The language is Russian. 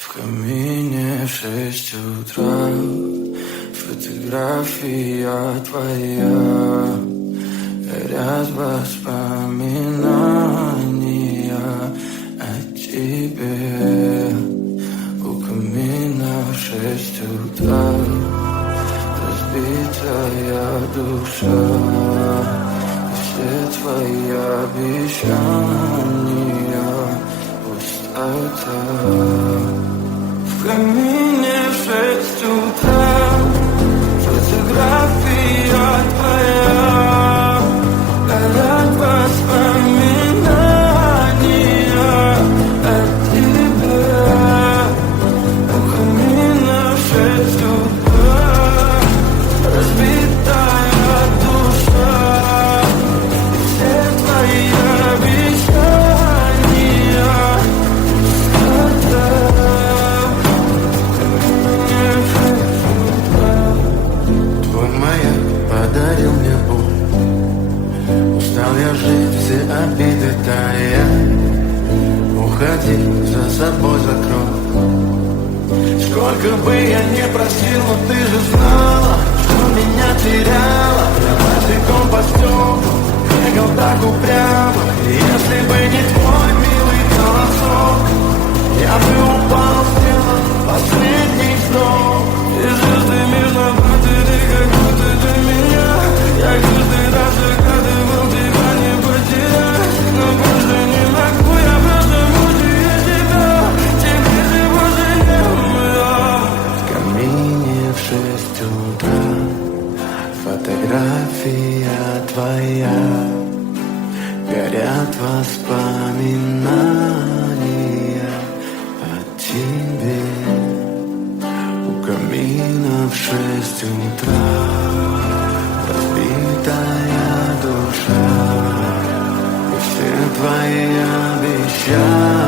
В камине в 6 утра фотография твоя, горят воспоминания о тебе. У камина в 6 утра разбитая душа, и все твои обещания пустота. В камине в 6 утра фотография твоя, горят воспоминания о тебе. У камина в 6 утра разбитая душа, и все твои обещания пустота. Твой маяк подарил мне боль, устал я жить, все обиды тая. Уходи, за собой закрой. Сколько бы я не просил, но ты же знала, что меня теряла. Я босиком по стеклу бегал так упрямо. И если бы не твой милый голосок, я бы упал в тело последний вздох. И звезды между ты как будто для меня. Я каждый раз загадывал тебя не потерять, но больше не могу, я просто мучаю тебя. Теперь ты больше не моя. В камине в 6 утра фотография твоя, горят воспоминания о тебе. У камина в 6 утра разбитая душа, и все твои обещания